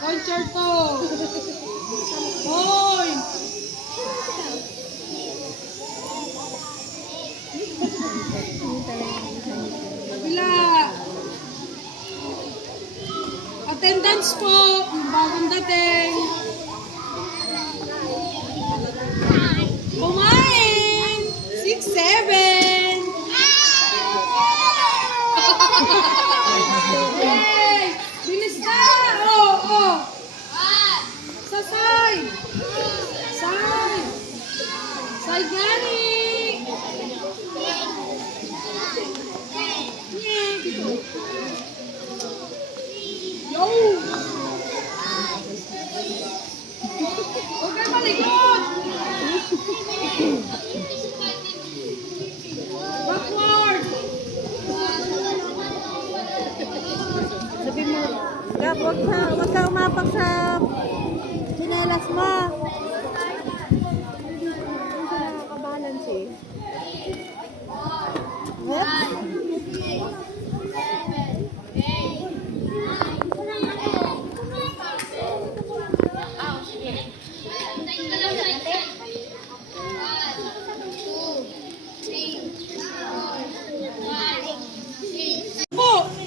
Concerto! Hoy! Kabila! Attendance po! Bagong dating! Kumain! 6, 7! Hey! Bilis na! Oh! Sa side! Side! Side gani! Yeah, dito. Yo! Huwag kayo malikot! Backward! Sabi mo, Gab, wag ka umapak sa sinelas mo. Hindi ka nakakabalance eh.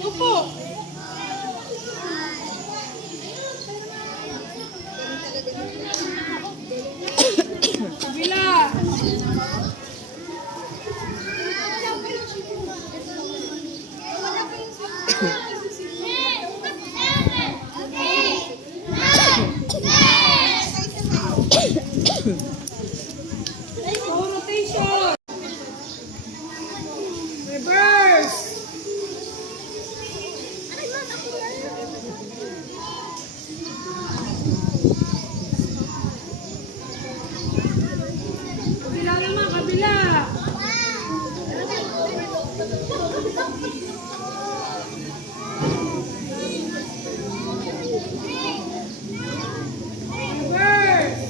Upo! Kabila! Rotation! Reverse! Kabila naman, kabila! Reverse!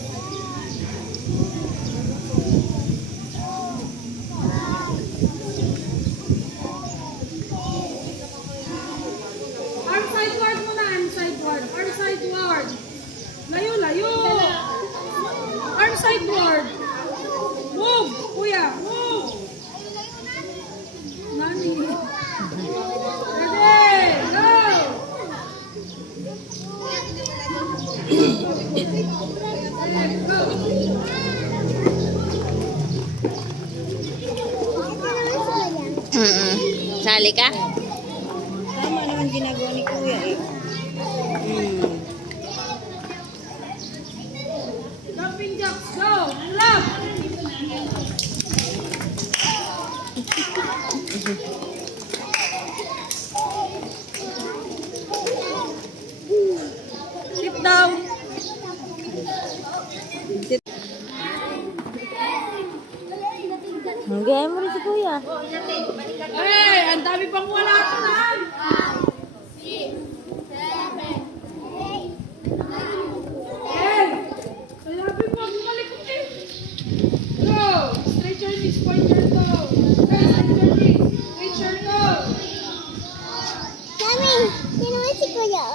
Arm sideward muna, arm sideward. Arm sideward. Layo, layo. Arm sideward. Move, kuya, move. Nani. Ready, go. Sali ka? Tama naman ginagawa ni Kuya eh. Jumping jacks, go. Lap. Sit down. Gaya mo rin si Kuya. Hey, ang dami pang wala ka na. Hey, sabi mo, bumalikot eh. Go. Straight your knees, point your toe. Straight your knees, straight your toe. Mami, sino ba si Kuya?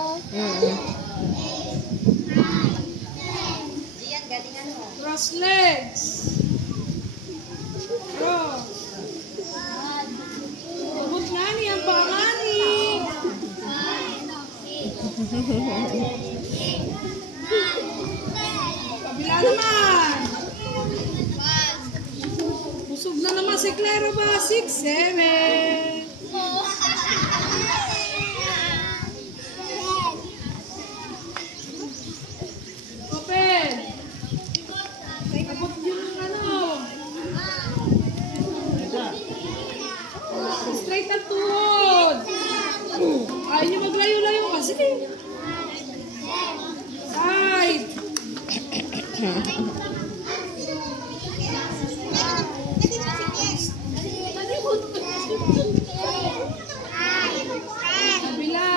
Cross legs. Cross. Abot ngani ang pangani. Kabila naman. Busog na naman si Claro ba? 6, 7. Open. Abot yung ano. Straight ang tuhod. Ayaw nyo maglayo-layo kasi. Side. Kabila.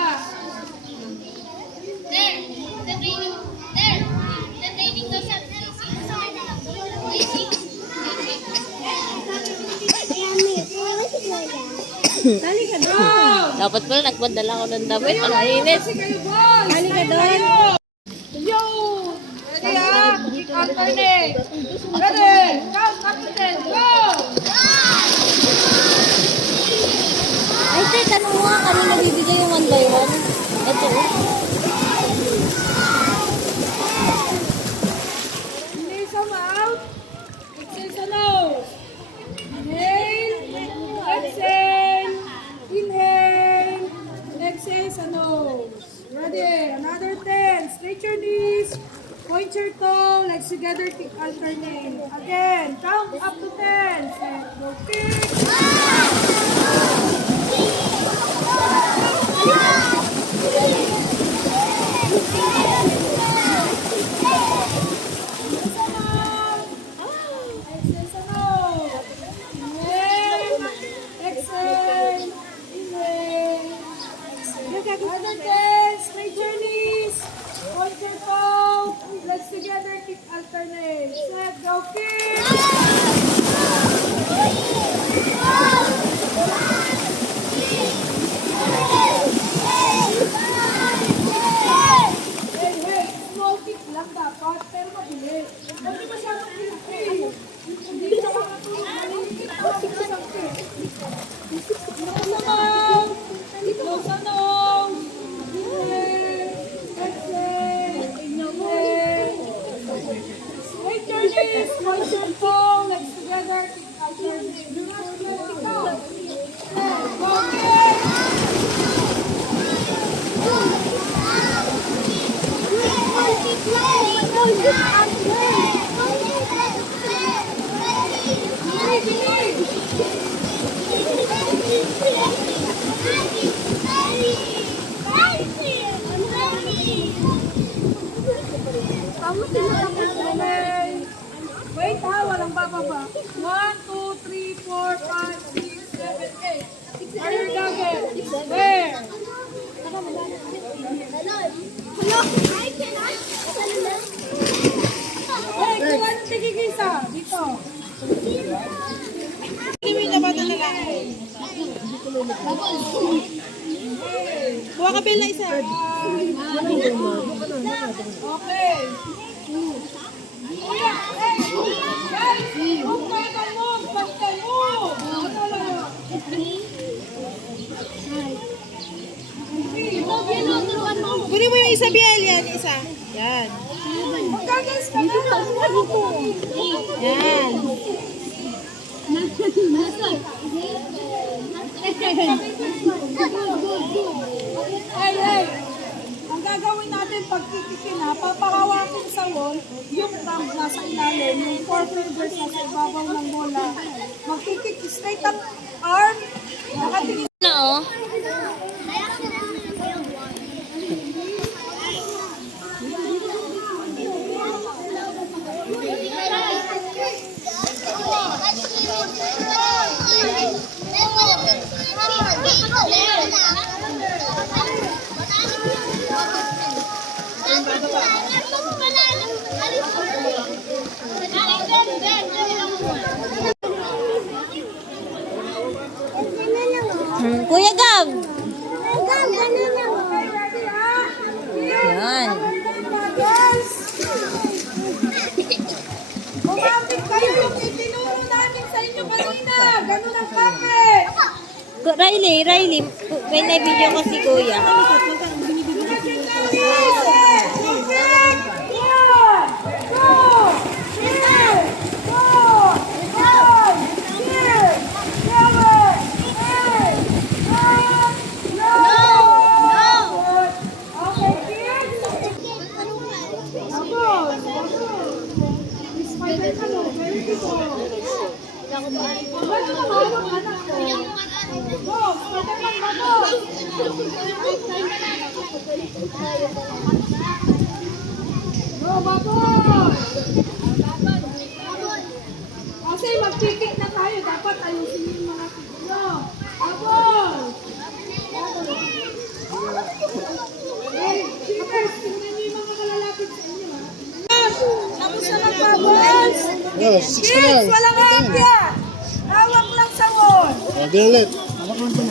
Dali ka doon. Down! Dapat pala nagpadala ko ng damit. Ang init. Kasi kayo, boys! Dali ka Tayo doon. tayo. Yo! Ready, ha? Alternate. Ready? Count up to 10. Go! Ay, te, tanong mo nga kanina bibigay yung 1 by 1. Ito. Inhale some out. Exhale sa nose. Inhale. Exhale. Inhale. Exhale sa nose. Ready? Another 10. Straight your knees. Point your toe. Legs together. Kick alternate. Again. Count up to 10. Set. Go kick. Exhale sa nose. Inhale. Exhale. Inhale. Another 10. Straight your knees. Point your toe. Legs together. Kick alternate. Set. Go kick. Hey, hey. Small kick lang dapat. Pero mabilis. Huwag niyo masyadong kick. Hindi na makakatulog. Malimit ako sa kick. Close sa mouth. Close sa nose. Inhale. Exhale. Inhale. Straight your knees. Point your toe. Legs together. Kick alternate. Do not kick out. Go kick. Okay. Wait ha, walang bababa. 1, 2, 3, 4, 5, 6, 7, 8. Are you done? Where? Hey, kuha ng tigigisa. Dito. Hindi mo na lalaki. Buha ka bel na isa. Okay. Kuya, hey! Guys! Move kayo ng move! Basta move! Ano lang? Kunin mo yung isa, Biel. Yan, isa. Yan. Magkagalis ka na! Yan. Hey, hey! Ang gagawin natin pag kikikin ha, papahawakin sa wall, yung thumb nasa ilalim, yung 4 fingers nasa ibabaw ng bola. Magkikik straight ang arm, nakatingin. Na, oh. Kuya Gab! Okay, ready ha? Yan. Yes! Bumabig kayo yung itinuro namin sa inyo kanina. Ganun ang bakit. Riley, may na-video ko si Kuya. Go, babon! Kasi mag-kick na tayo, dapat ayusin yung mga kick nyo. Babon! Hey, kickers, tingnan nyo yung mga kalalapit sa inyo, ha? Tapos na magbabon! Kids, walang hapya! Hawak lang sa wall! Bilit.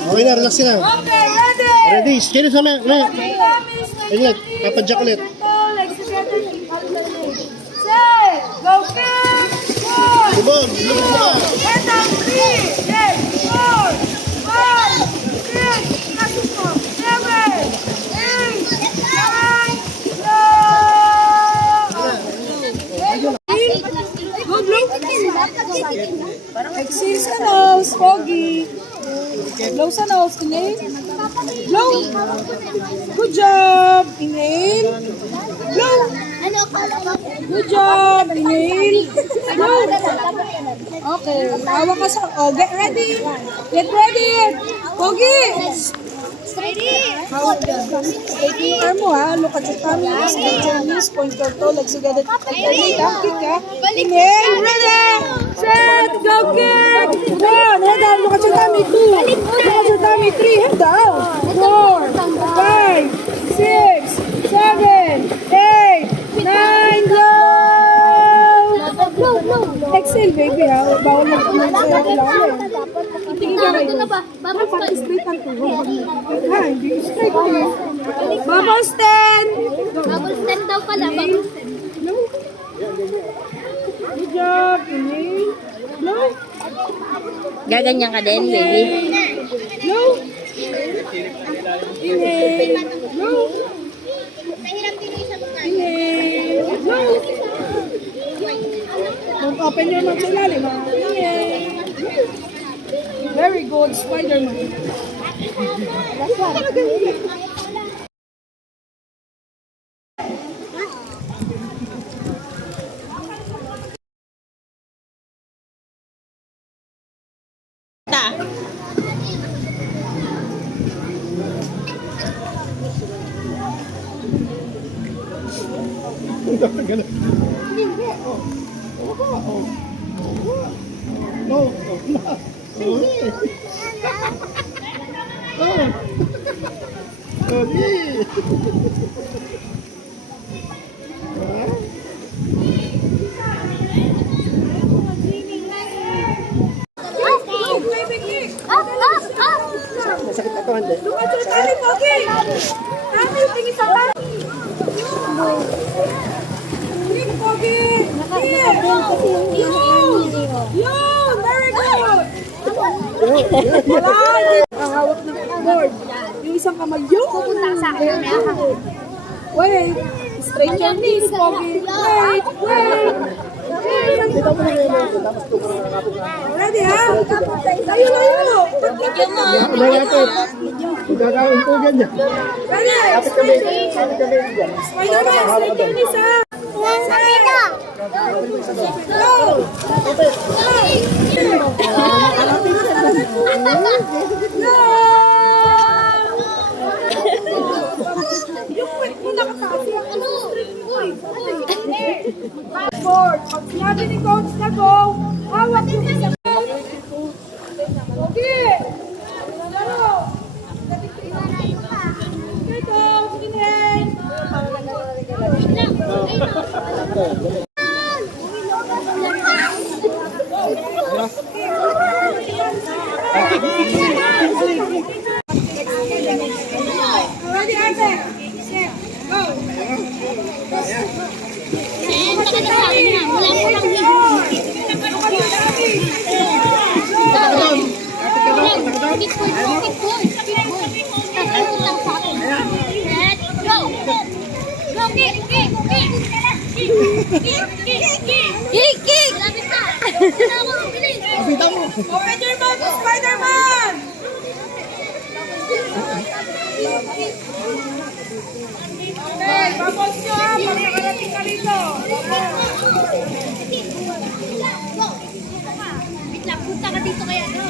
Okay na, relax na. Okay, ready? Ready? Sino sa mga? Promise, Ayun, Papa Jack ulit. like together, say, go kick, one, Bubog! and then 3, then 4, 5, 6, natin po, 7, 8, 9, go, blow. Exhale sa nose, Pogi. Blow sa nose, inhale. Blow. Good job. Inhale. Blow. Good job. Inhale. Blow. Okay. Tawa ka sa... Oh, get ready. Get ready. Pogi. Straight yung arm mo, ha? Look at your tummy. Straight your knees. Point your toe. Legs together. Kick, ha? Inhale. Ready. Set. Go kick. 1. Head down. Look at your tummy. 2. Look at your tummy. 3. Head down. 4. 5. 6. 7. 8. 9. Go. Exhale, baby, ha? Bawal lang kumain sa ilalim. Tingin ka kayo. Dapat straight ang tuhod. Ha, hindi straight. Bubble stand. Bubble stand daw pala. Bubble stand. Good job. Inhale. Blow. Gaganyan ka din, baby. Blow. Inhale. Blow. Inhale. Blow. Don't open your mouth sa ilalim, ha? Inhale. Very good, Spider-Man. No. Masakit ako, hindi. Look at your tummy, Pogi! Tummy, tingin sa tummy! Tingin, Pogi! Here! Yun! Very good! Wala! Ang hawak ng board. Yung isang kamay, yun! Pupunta sa akin. Wait! Straight your knees, Pogi! Wait! Wait! Ready, ha? Layo, layo! Video mo. Mayapit. Magkakaroon po ganyan. Ready? Spider-Man, straight your knees, ha? Go! Yung kwet mo nakataas. Board. Pag sinabi ni coach na go, hawak yung isa. Okay. Laro. Ito, inhale. Ready, ate? Set. Go. Wala mo lang Kick boy, kick boy, kick boy. Tatalo lang sa akin. Let's go. Go, kick, kick, kick. Kick, kick, kick, kick. Kick, kick. Lapit na. Bilis. Kapita mo. Open your mouth, Spider-Man! Okay, vamos nyo ha, pag nakarating ka rito. Wait lang, punta ka dito kaya. Go,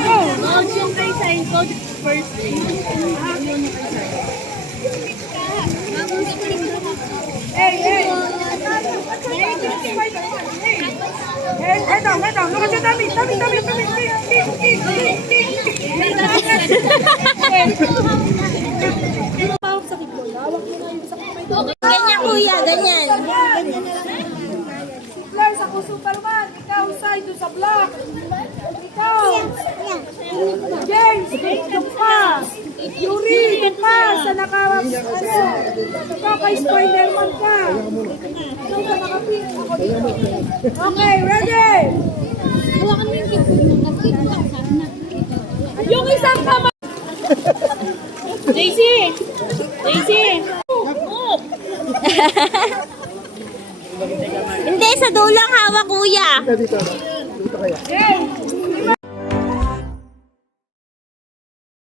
go! Coach yung kay sign, coach first. Hey, hey! Eto, look at Dami. Pawag sa kiko. Lawak mo na yung sa kamay ko. Ganyan kuya, ganyan. Si Claire, ako Superman. Ikaw, Sai, doon sa block. Ikaw. James, doon ka. Yuri, doon ka. Sa ikaw kay Spider-Man ka. Ikaw sa nakapin. Ako dito. Okay, ready? Hawakan mo yung cake. Yung isang kamay. Daisy! Hindi, sa dulang hawak kuya. Dito kaya. James.